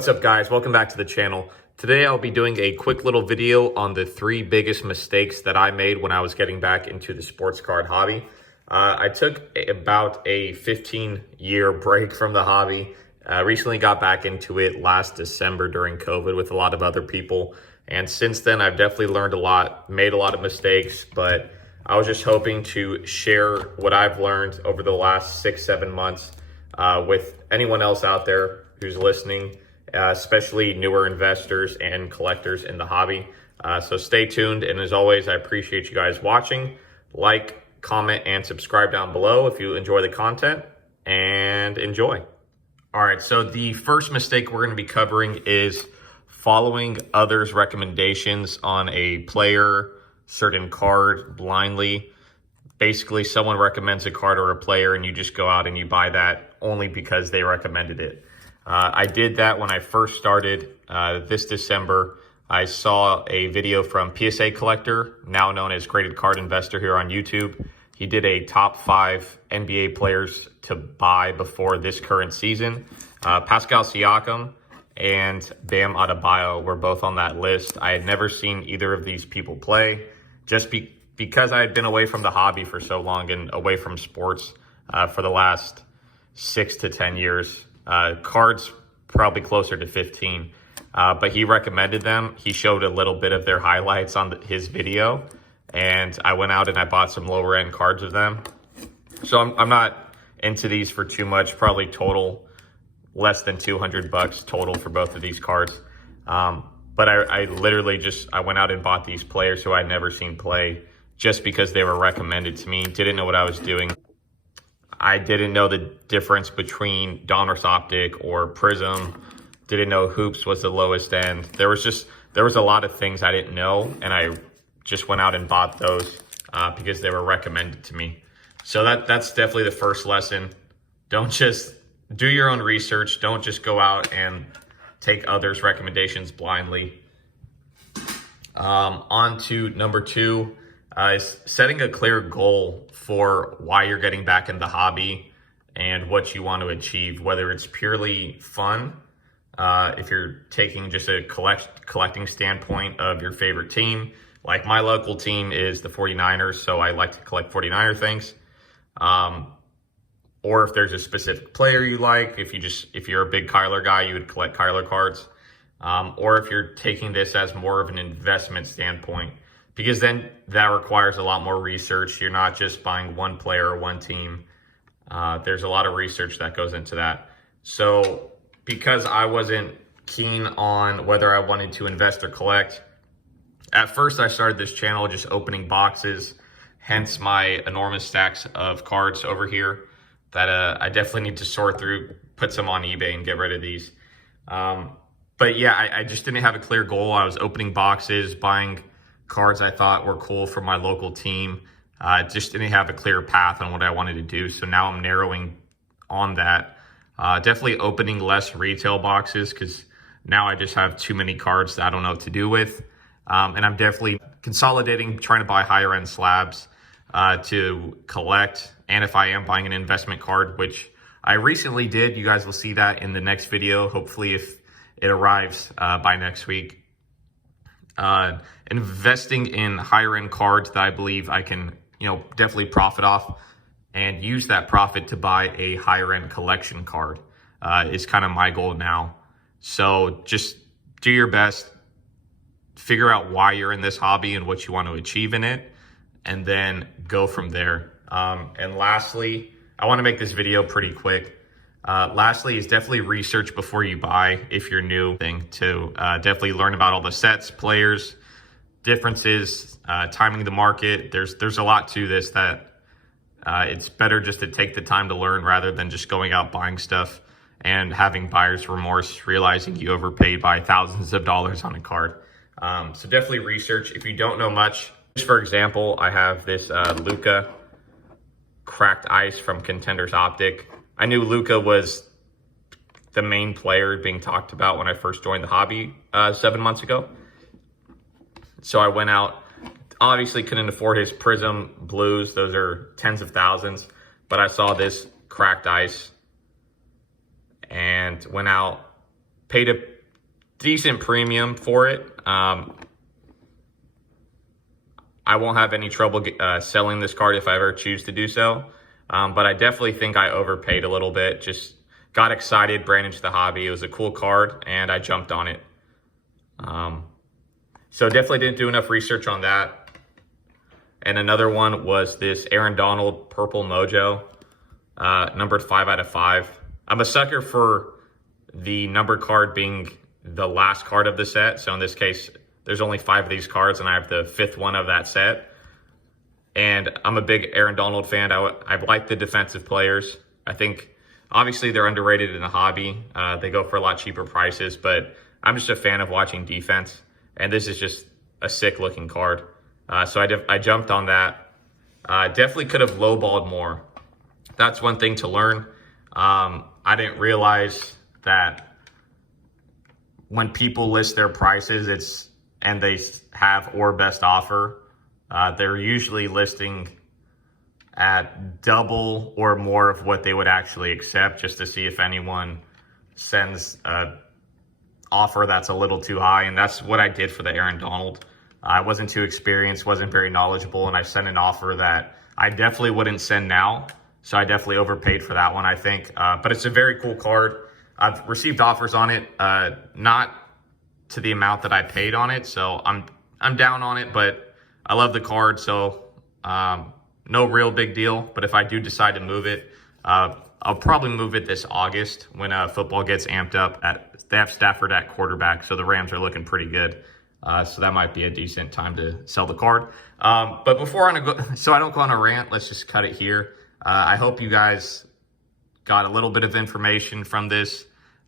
What's up, guys? Welcome back to the channel. Today I'll be doing a quick little video on the 3 biggest mistakes that I made when I was getting back into the sports card hobby. I took about a 15-year break from the hobby. Recently got back into it last December during COVID with a lot of other people. And since then, I've definitely learned a lot, made a lot of mistakes, but I was just hoping to share what I've learned over the last 6-7 months with anyone else out there who's listening, especially newer investors and collectors in the hobby. So stay tuned. And as always, I appreciate you guys watching. Like, comment, and subscribe down below if you enjoy the content, and enjoy. All right, so the first mistake we're going to be covering is following others' recommendations on a player, certain card blindly. Basically, someone recommends a card or a player and you just go out and you buy that only because they recommended it. I did that when I first started this December. I saw a video from PSA Collector, now known as Graded Card Investor here on YouTube. He did a top 5 NBA players to buy before this current season. Pascal Siakam and Bam Adebayo were both on that list. I had never seen either of these people play, just because I had been away from the hobby for so long and away from sports for the last 6 to 10 years. Cards probably closer to 15, but he recommended them. He showed a little bit of their highlights on his video, and I went out and I bought some lower end cards of them. So I'm not into these for too much, probably total less than $200 total for both of these cards. But I literally I went out and bought these players who I'd never seen play just because they were recommended to me. Didn't know what I was doing. I didn't know the difference between Donruss Optic or Prism. Didn't know Hoops was the lowest end. There was a lot of things I didn't know, and I just went out and bought those because they were recommended to me. So that's definitely the first lesson. Don't just do your own research. Don't just go out and take others' recommendations blindly. On to number 2 is setting a clear goal for why you're getting back in the hobby and what you want to achieve, whether it's purely fun, if you're taking just a collecting standpoint of your favorite team. Like my local team is the 49ers, so I like to collect 49er things. Or if there's a specific player you like, if you're a big Kyler guy, you would collect Kyler cards. Or if you're taking this as more of an investment standpoint, because then that requires a lot more research. You're not just buying one player or one team. There's a lot of research that goes into that. So because I wasn't keen on whether I wanted to invest or collect, at first I started this channel just opening boxes, hence my enormous stacks of cards over here that I definitely need to sort through, put some on eBay and get rid of these. But yeah, I just didn't have a clear goal. I was opening boxes, buying cards I thought were cool for my local team. Just didn't have a clear path on what I wanted to do. So now I'm narrowing on that. Definitely opening less retail boxes because now I just have too many cards that I don't know what to do with. And I'm definitely consolidating, trying to buy higher end slabs to collect. And if I am buying an investment card, which I recently did, you guys will see that in the next video, hopefully if it arrives by next week. Investing in higher end cards that I believe I can, definitely profit off and use that profit to buy a higher end collection card is kind of my goal now. So just do your best, figure out why you're in this hobby and what you want to achieve in it, and then go from there. And lastly, I want to make this video pretty quick. Lastly is definitely research before you buy if you're new. To definitely learn about all the sets, players, differences, timing the market. There's a lot to this that it's better just to take the time to learn rather than just going out buying stuff and having buyer's remorse, realizing you overpaid by thousands of dollars on a card. So definitely research if you don't know much. Just for example, I have this Luka cracked ice from Contenders Optic. I knew Luka was the main player being talked about when I first joined the hobby 7 months ago. So I went out, obviously couldn't afford his Prism blues. Those are tens of thousands. But I saw this cracked ice and went out, paid a decent premium for it. I won't have any trouble selling this card if I ever choose to do so. But I definitely think I overpaid a little bit. Just got excited, ran into the hobby. It was a cool card, and I jumped on it. So definitely didn't do enough research on that. And another one was this Aaron Donald Purple Mojo, numbered 5 out of 5. I'm a sucker for the numbered card being the last card of the set. So in this case, there's only 5 of these cards, and I have the 5th one of that set. And I'm a big Aaron Donald fan. I like the defensive players. I think, obviously, they're underrated in the hobby. They go for a lot cheaper prices, but I'm just a fan of watching defense. And this is just a sick-looking card. So I jumped on that. Definitely could have lowballed more. That's one thing to learn. I didn't realize that when people list their prices, and they have or best offer, they're usually listing at double or more of what they would actually accept, just to see if anyone sends an offer that's a little too high. And that's what I did for the Aaron Donald. I wasn't too experienced, wasn't very knowledgeable, and I sent an offer that I definitely wouldn't send now. So I definitely overpaid for that one, I think. But it's a very cool card. I've received offers on it, not to the amount that I paid on it, so I'm down on it, but I love the card, so no real big deal. But if I do decide to move it, I'll probably move it this August when football gets amped up. They have Stafford at quarterback, so the Rams are looking pretty good. So that might be a decent time to sell the card. But before so I don't go on a rant, let's just cut it here. I hope you guys got a little bit of information from this.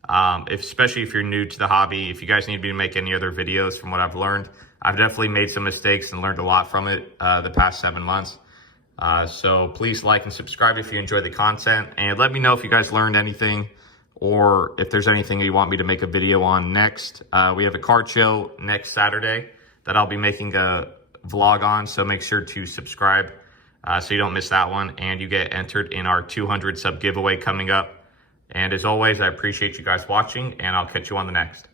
Especially if you're new to the hobby, if you guys need me to make any other videos from what I've learned, I've definitely made some mistakes and learned a lot from it the past 7 months. So please like and subscribe if you enjoy the content, and let me know if you guys learned anything or if there's anything you want me to make a video on next. We have a card show next Saturday that I'll be making a vlog on, so make sure to subscribe so you don't miss that one, and you get entered in our 200 sub giveaway coming up. And as always, I appreciate you guys watching, and I'll catch you on the next.